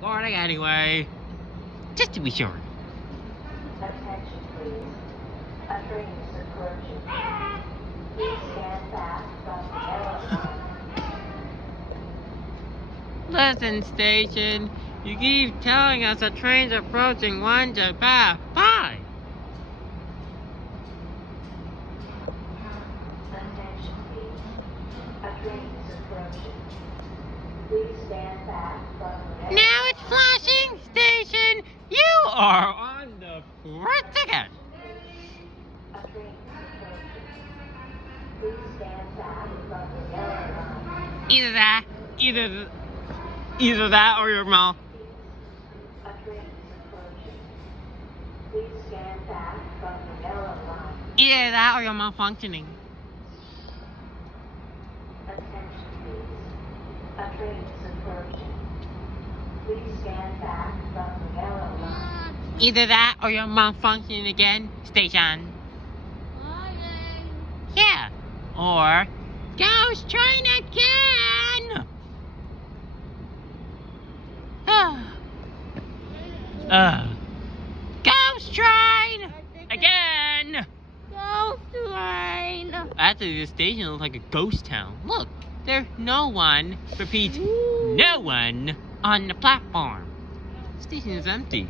recording anyway. Just to be sure. Attention please. A train is approaching. Please stand back from the yellow line. Listen, station. You keep telling us a train's approaching 1 to 5. Attention please. A train is approaching. Please stand back from the yellow line. Now it's flashing, station. You are on the first ticket. A train is approaching. Please stand back from the yellow line. Either that or your mouth. A train is approaching. Please stand back from the yellow line. Either that or you're malfunctioning. Attention please. A train is approaching. Please stand back from the yellow line. Either that or you're malfunctioning again, station. Yeah. Or ghost train again. Ghost train again. Ghost train. Actually, the station looks like a ghost town. Look, there's no one. Repeat, no one on the platform. The station is empty.